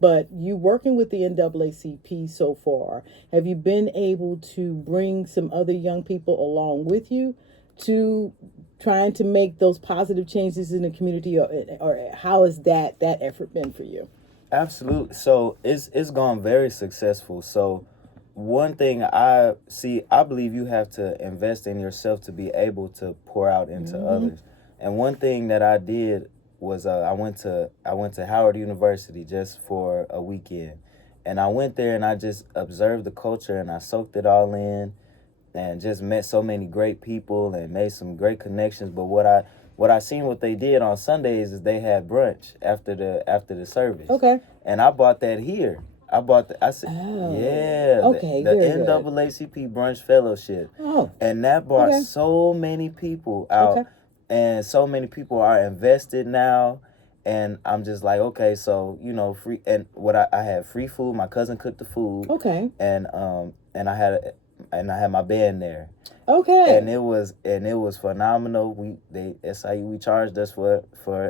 But you working with the NAACP so far, have you been able to bring some other young people along with you to trying to make those positive changes in the community, or how has that effort been for you? Absolutely. So it's gone very successful. So one thing I see, I believe you have to invest in yourself to be able to pour out into Mm-hmm. others. And one thing that I did was I went to Howard University just for a weekend. And I went there and I just observed the culture and I soaked it all in and just met so many great people and made some great connections. But what I seen what they did on Sundays is they had brunch after the service, Okay. and I bought that here. I said, Oh, yeah, okay, the very good. NAACP brunch fellowship, Oh, and that brought okay, so many people okay. out, and so many people are invested now. And I'm just like, okay, so free, and I had free food. My cousin cooked the food, Okay. and I had my band there, and Okay. it was phenomenal. SIU, we charged us for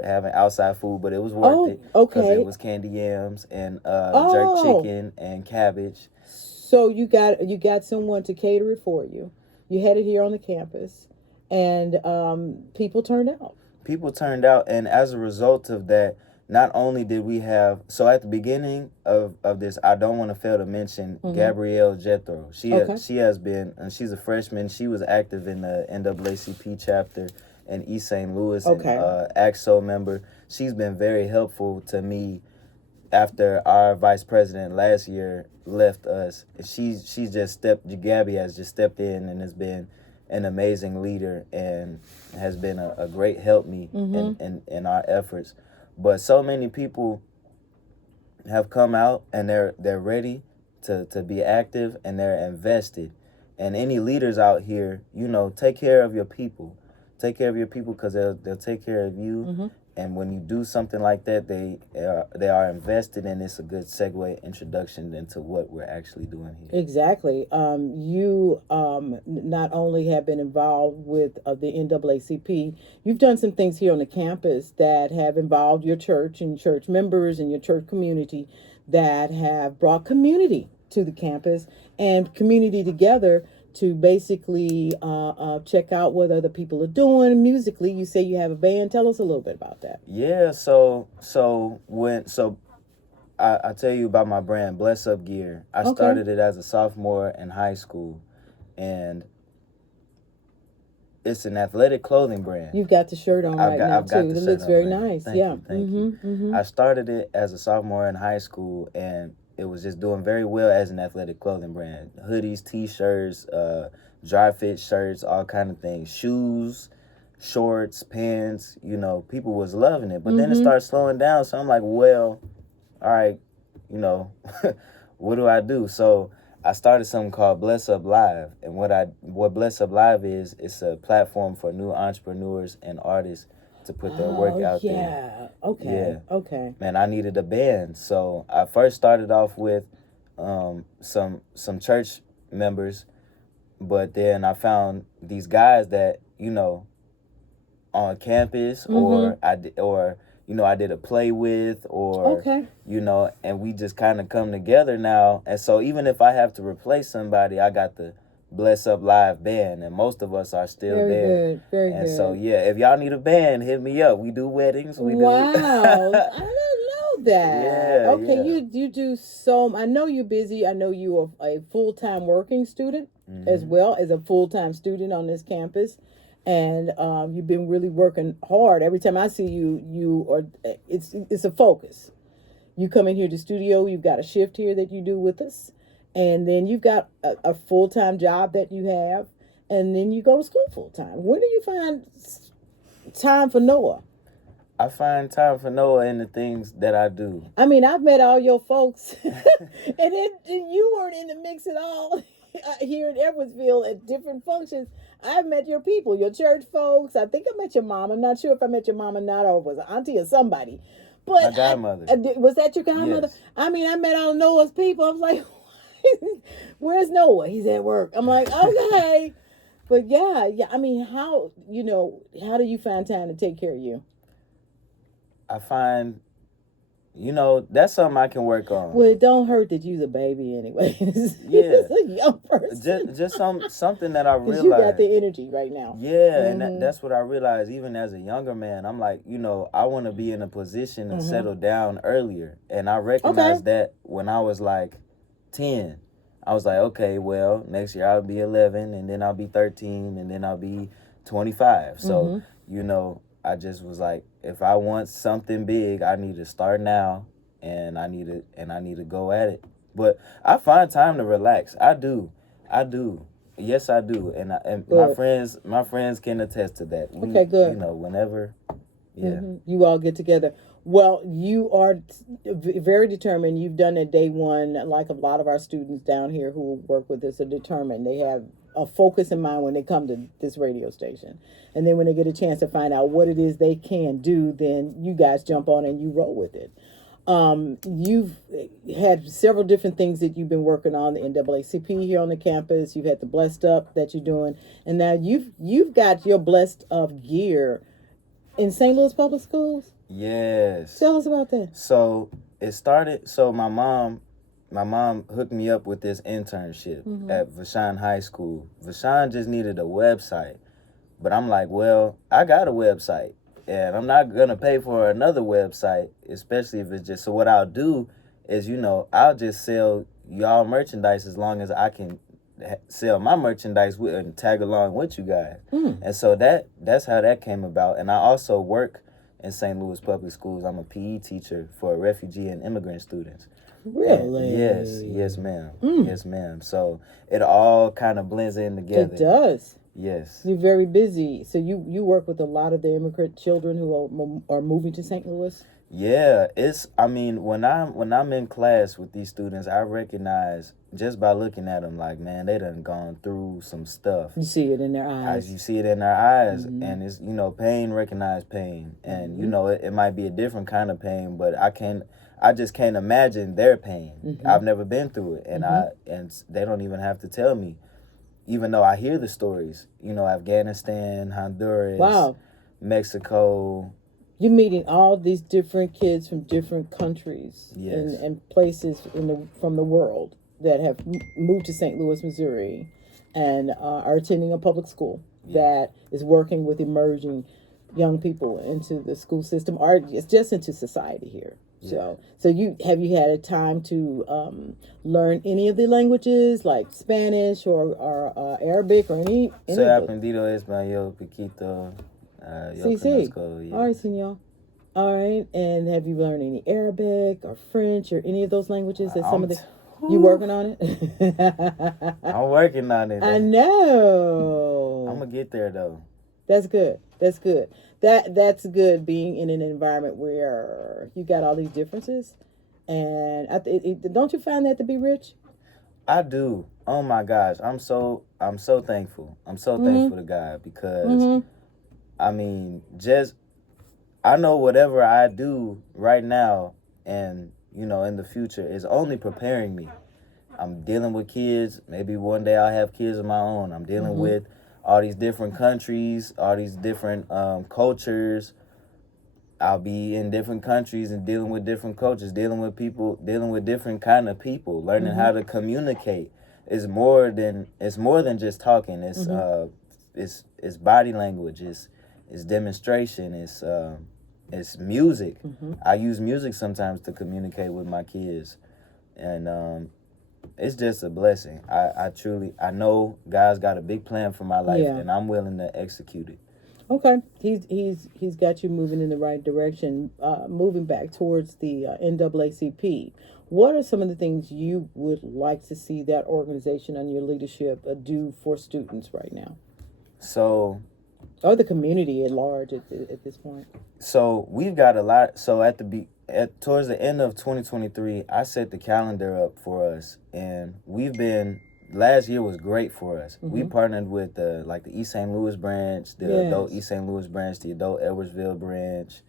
having outside food, but it was worth Oh, it because it okay. was candy yams and jerk Oh, chicken and cabbage. so you got someone to cater it for you. You had it here on the campus, and people turned out. People turned out, and as a result of that, not only did we have, so at the beginning of this, I don't want to fail to mention Mm-hmm. Gabrielle Jethro. Okay. She has been, and she's a freshman. She was active in the NAACP chapter in East St. Louis and Okay. AXO member. She's been very helpful to me after our vice president last year left us. Gabby has just stepped in and has been an amazing leader and has been a great help me Mm-hmm. in our efforts. But so many people have come out and they're ready to be active and they're invested. And any leaders out here, take care of your people. Take care of your people because they'll take care of you. Mm-hmm. And when you do something like that, they are invested, and it's a good segue introduction into what we're actually doing here. Exactly. You not only have been involved with the NAACP, you've done some things here on the campus that have involved your church and church members and your church community that have brought community to the campus and community together to basically check out what other people are doing musically. You say you have a band. Tell us a little bit about that. Yeah, so I tell you about my brand, Bless Up Gear. I Okay. started it as a sophomore in high school, and it's an athletic clothing brand. You've got the shirt on right now I've got too. the It shirt looks on very right now. nice. Thank Yeah. you, thank you. Mm-hmm. Mm-hmm. I started it as a sophomore in high school, and it was just doing very well as an athletic clothing brand. Hoodies, t-shirts, dry fit shirts, all kind of things, shoes, shorts, pants. People was loving it. But then it Mm-hmm. started slowing down, so I'm like, well, all right, you know, what do I do? So I started something called Bless Up Live, and what Bless Up Live is, it's a platform for new entrepreneurs and artists to put their work Oh out there. yeah. Okay. Yeah, Okay. man, I needed a band, so I first started off with some church members, but then I found these guys that on campus, Mm-hmm. or I did a play with, or Okay. and we just kind of come together now. And so even if I have to replace somebody, I got the Bless Up Live band, and most of us are still Very there. good. Very And so good. yeah, if y'all need a band, hit me up. We do weddings, we do. Wow. I didn't know that. Yeah, Okay, yeah. you do so. I know you're busy. I know you are a full-time working student as Hmm. well as a full-time student on this campus. And you've been really working hard. Every time I see you, you are it's a focus. You come in here to the studio, you've got a shift here that you do with us, and then you've got a full time job that you have, and then you go to school full time. When do you find time for Noah? I find time for Noah in the things that I do. I mean, I've met all your folks, and you weren't in the mix at all here in Edwardsville at different functions. I've met your people, your church folks. I think I met your mom. I'm not sure if I met your mom or not, or was it auntie or somebody. My But godmother. was that your godmother? Yes. I mean, I met all Noah's people. I was like, "Where's Noah? He's at work." I'm like, "Okay." But yeah, yeah. I mean, how do you find time to take care of you? I find you know, that's something I can work on. Well, it don't hurt that you're a baby anyways. Yeah, You're a young person. just something that I Because you got realized. the energy right now. Yeah, and Mm-hmm. that's what I realized even as a younger man. I'm like, you know, I want to be in a position and Mm-hmm. settle down earlier. And I Okay. recognized that when I was like 10. I was like, okay, well, next year I'll be 11, and then I'll be 13, and then I'll be 25. So, Mm-hmm. you know, I just was like, if I want something big, I need to start now, and I need to go at it. But I find time to relax. I do. Yes, I do, and Good. my friends can attest to that. Okay, You good. know, whenever, yeah, Mm-hmm. You all get together. Well, you are very determined. You've done it day one, like a lot of our students down here who work with us are determined. They have a focus in mind when they come to this radio station. And then when they get a chance to find out what it is they can do, then you guys jump on and you roll with it. You've had several different things that you've been working on, the NAACP here on the campus. You've had the Blessed Up that you're doing, and now you've got your Blessed Up gear in St. Louis Public Schools. yes. Tell us about that. So it started. So my mom hooked me up with this internship at Vashon High School. Vashon just needed a website, but I'm like, well, I got a website, and I'm not gonna pay for another website, especially if it's just. So what I'll do is, you know, I'll just sell y'all merchandise as long as I can sell my merchandise with and tag along with you guys. And so that's how that came about. And I also work in St. Louis Public Schools. I'm a PE teacher for refugee and immigrant students. Really? And yes, ma'am. Yes, ma'am. So it all kind of blends in together. It does. Yes. You're very busy. So you work with a lot of the immigrant children who are moving to St. Louis? Yeah, I mean, when I'm in class with these students, I recognize just by looking at them, like, man, they done gone through some stuff. You see it in their eyes. As you see it in their eyes, and it's, you know, pain recognize pain, and you know, it might be a different kind of pain, but I just can't imagine their pain. I've never been through it, and and they don't even have to tell me, even though I hear the stories. You know, Afghanistan, Honduras, Wow. Mexico. You're meeting all these different kids from different countries Yes. and places from the world that have moved to St. Louis, Missouri, and are attending a public school that is working with emerging young people into the school system or just into society here. So you had a time to learn any of the languages like Spanish or Arabic or any Soy of those? aprendido español, poquito. Yo Sí, sí. conozco, yes. All right, senor. All right, and have you learned any Arabic or French or any of those languages that some of the you working on it? I'm working on it. I know. I'm gonna get there though. That's good. That's good. That's good being in an environment where you got all these differences, and don't you find that to be rich? I do. Oh my gosh, I'm so thankful. I'm so thankful to God because I mean, just I know whatever I do right now and, you know, in the future is only preparing me. I'm dealing with kids. Maybe one day I'll have kids of my own. I'm dealing with all these different countries, all these different cultures. I'll be in different countries and dealing with different cultures, dealing with people, dealing with different kind of people, learning how to communicate. It's more than just talking. It's body language. It's demonstration. It's music. I use music sometimes to communicate with my kids, and it's just a blessing. I know God's got a big plan for my life, and I'm willing to execute it. Okay, he's got you moving in the right direction. Moving back towards the NAACP. What are some of the things you would like to see that organization and your leadership do for students right now? So, or the community at large at this point. So we've got a lot. So towards the end of 2023, I set the calendar up for us, and last year was great for us. We partnered with the East St. Louis branch, the adult East St. Louis branch, the adult Edwardsville branch,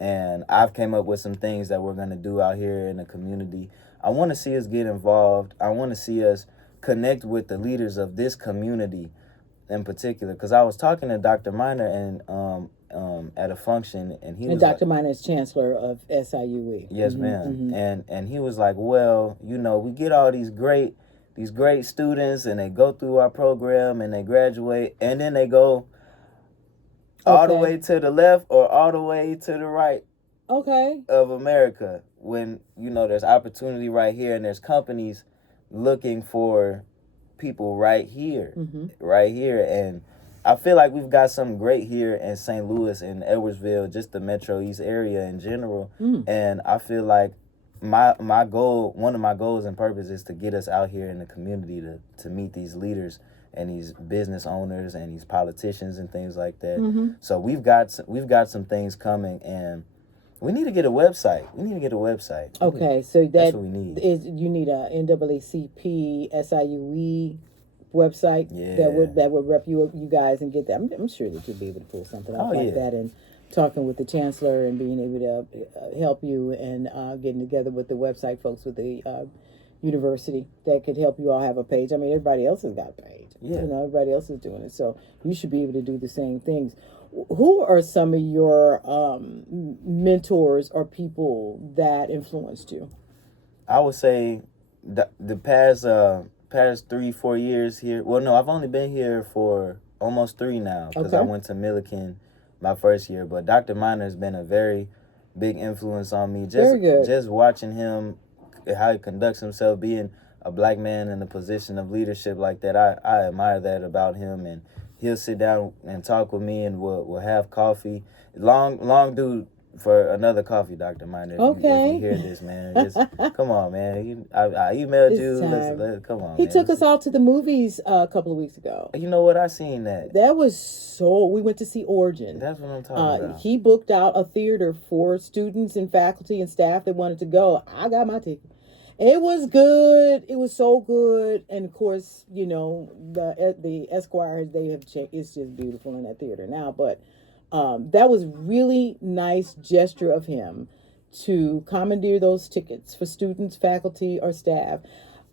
and I've came up with some things that we're gonna do out here in the community. I want to see us get involved. I want to see us connect with the leaders of this community in particular, because I was talking to Dr. Miner, at a function, and he And was Dr. like, Miner is chancellor of SIUE. yes, ma'am. And he was like, well, we get all these great students, and they go through our program, and they graduate, and then they go all the way to the left or all the way to the right of America, when there's opportunity right here, and there's companies looking for people right here. And I feel like we've got something great here in St. Louis and Edwardsville, just the Metro East area in general. And I feel like my goal, one of my goals and purpose, is to get us out here in the community to meet these leaders and these business owners and these politicians and things like that. So we've got some things coming, and we need to get a website. Okay, so that's what we need. You need a NAACP SIUE website that would rep you guys and get that. I'm sure that you'll be able to pull something off that, and talking with the chancellor and being able to help you, and getting together with the website folks with the university that could help you all have a page. I mean, everybody else has got a page. Everybody else is doing it, so you should be able to do the same things. Who are some of your mentors or people that influenced you? I would say the past 3-4 years here. Well, no, I've only been here for almost 3 now, because I went to Milliken my first year. But Dr. Miner has been a very big influence on me. Just watching him, how he conducts himself, being a black man in a position of leadership like that. I admire that about him, and he'll sit down and talk with me, and we'll have coffee. Long dude for another coffee, Dr. Miner. If you hear this, man, just come on, man. I emailed you. Come on. He took us all to the movies a couple of weeks ago. You know what? I seen that. That was we went to see Origin. That's what I'm talking about. He booked out a theater for students and faculty and staff that wanted to go. I got my ticket. It was good. It was so good. And of course, the Esquire, they have changed. It's just beautiful in that theater now. But that was really nice gesture of him to commandeer those tickets for students, faculty, or staff.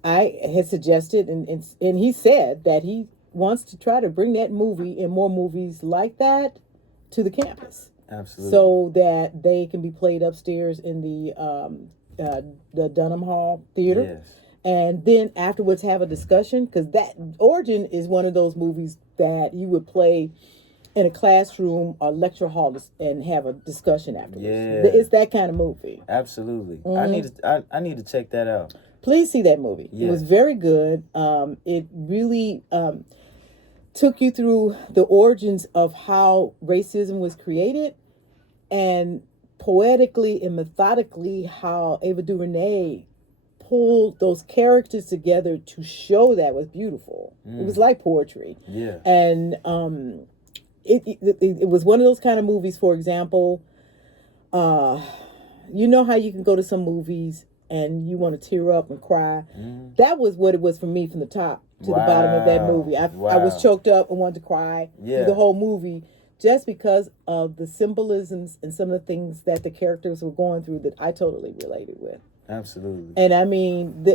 I had suggested, and he said that he wants to try to bring that movie and more movies like that to the campus. Absolutely. So that they can be played upstairs in the Dunham Hall Theater. Yes. And then afterwards have a discussion, because that Origin is one of those movies that you would play in a classroom or lecture hall and have a discussion afterwards. Yeah. It's that kind of movie. Absolutely. I need to check that out. Please see that movie. Yes. It was very good. It really took you through the origins of how racism was created, and poetically and methodically how Ava DuVernay pulled those characters together to show that was beautiful. It was like poetry. Yeah. And it was one of those kind of movies, for example, you know how you can go to some movies and you want to tear up and cry. That was what it was for me, from the top to the bottom of that movie. I was choked up and wanted to cry through the whole movie, just because of the symbolisms and some of the things that the characters were going through that I totally related with. Absolutely. And I mean,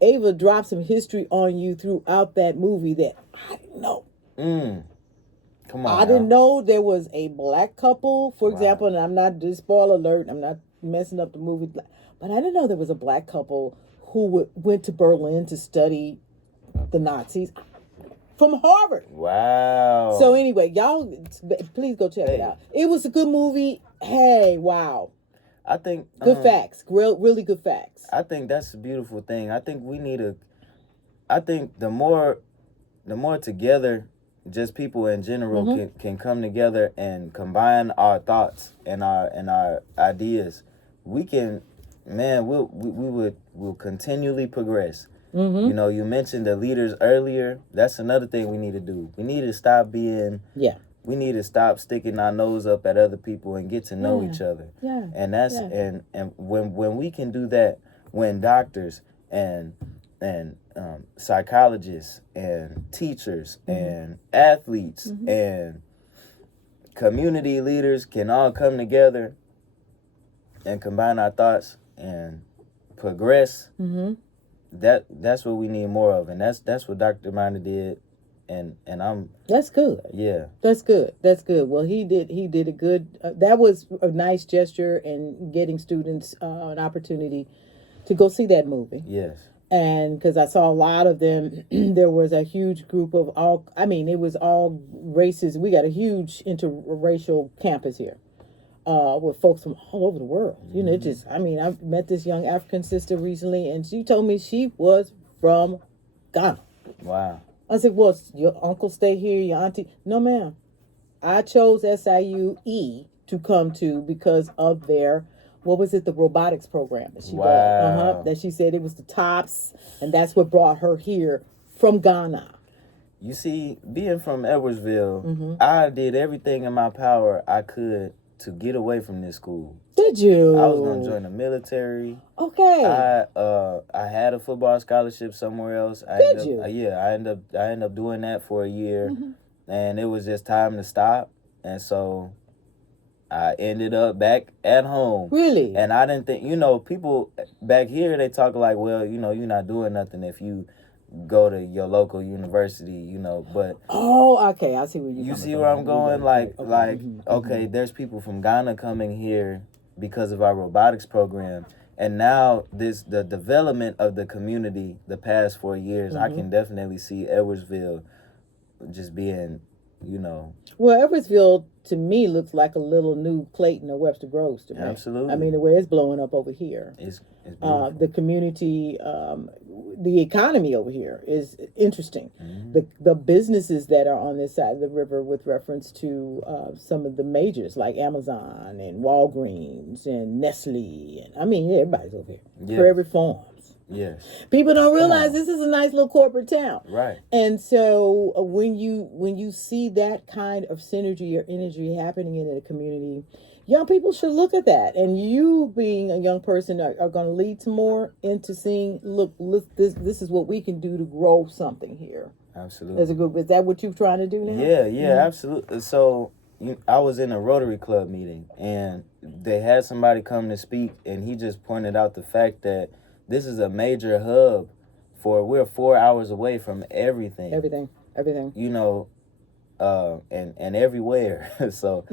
Ava dropped some history on you throughout that movie that I didn't know. Come on. I didn't know there was a black couple, for example, and I'm not, just spoiler alert, I'm not messing up the movie, but I didn't know there was a black couple who went to Berlin to study the Nazis from Harvard. Wow. So anyway, y'all, please go check it out. It was a good movie. Hey, wow. I think good facts, really good facts. I think that's a beautiful thing. I think I think the more together, just people in general can come together and combine our thoughts and our ideas, we can, man, we'll continually progress. You mentioned the leaders earlier. That's another thing we need to do. We need to stop we need to stop sticking our nose up at other people and get to know each other. Yeah. And that's and when we can do that, when doctors and psychologists and teachers and athletes and community leaders can all come together and combine our thoughts and progress, that's what we need more of. And that's what Dr. Miner did and I'm That's good. yeah. That's good. That's good. Well, he did a good. That was a nice gesture in getting students an opportunity to go see that movie. Yes. And because I saw a lot of them, there was a huge group of all. I mean, it was all races. We got a huge interracial campus here, with folks from all over the world. You know, just I mean, I met this young African sister recently, and she told me she was from Ghana. Wow. I said, well, your uncle stay here, your auntie? No, ma'am. I chose SIUE to come to because of their, what was it, the robotics program that she Wow. does. That she said it was the tops, and that's what brought her here from Ghana. You see, being from Edwardsville, I did everything in my power I could to get away from this school. Did you? I was gonna join the military. Okay. I had a football scholarship somewhere else. I ended up doing that for a year, and it was just time to stop. And so I ended up back at home. Really? And I didn't think, people back here, they talk like, well, you're not doing nothing if you go to your local university, but oh, okay, I see where you see where I'm going. Okay, there's people from Ghana coming here because of our robotics program, and now the development of the community the past 4 years, I can definitely see Edwardsville just being, Well, Edwardsville to me looks like a little new Clayton or Webster Groves to me. Absolutely. I mean, the way it's blowing up over here. It's beautiful. The community, the economy over here is interesting. The businesses that are on this side of the river, with reference to some of the majors like Amazon and Walgreens and Nestle, and I mean, everybody's over here. Yes. Prairie Farms. Yes. People don't realize this is a nice little corporate town. Right. And so when you see that kind of synergy or energy happening in a community, young people should look at that. And you, being a young person, are going to lead to more into seeing, look, this is what we can do to grow something here. Absolutely. As a group. Is that what you're trying to do now? Yeah, absolutely. So I was in a Rotary Club meeting, and they had somebody come to speak, and he just pointed out the fact that this is a major hub we're 4 hours away from everything. Everything. And everywhere. So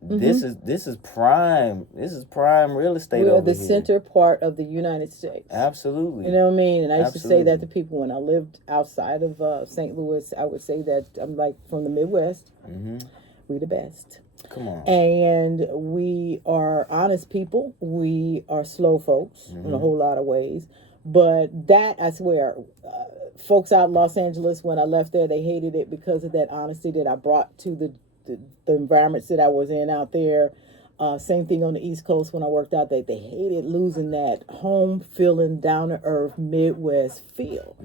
this is prime real estate We're over the here. center part of the United States. Absolutely. You know what I mean? And I used to say that to Absolutely. people when I lived outside of St. Louis. I would say that I'm like from the Midwest. We the best. Come on. And we are honest people. We are slow folks in a whole lot of ways. But that, I swear, folks out in Los Angeles, when I left there, they hated it because of that honesty that I brought to the environments that I was in out there. Same thing on the East Coast when I worked out there. They hated losing that home feeling, down to earth Midwest feel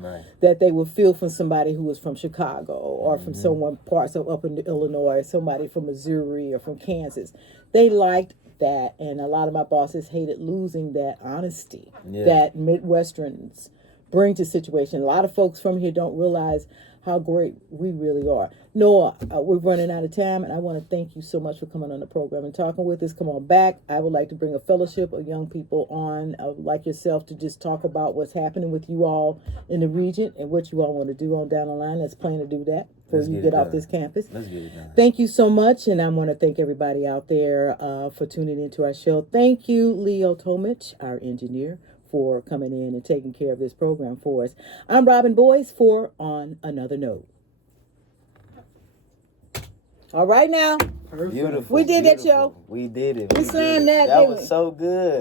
that they would feel from somebody who was from Chicago or from someone parts of up in Illinois, or somebody from Missouri or from Kansas. They liked that, and a lot of my bosses hated losing that honesty that Midwesterns bring to situation. A lot of folks from here don't realize how great we really are. Noah, we're running out of time, and I want to thank you so much for coming on the program and talking with us. Come on back. I would like to bring a fellowship of young people on, like yourself, to just talk about what's happening with you all in the region and what you all want to do on down the line. Let's plan to do that before you get off this campus. Let's get it done. Thank you so much, and I want to thank everybody out there for tuning into our show. Thank you, Leo Tomich, our engineer, for coming in and taking care of this program for us. I'm Robin Boyce for On Another Note. All right now. Beautiful. We did that, y'all. We did it. We slammed that, That didn't was we? so good.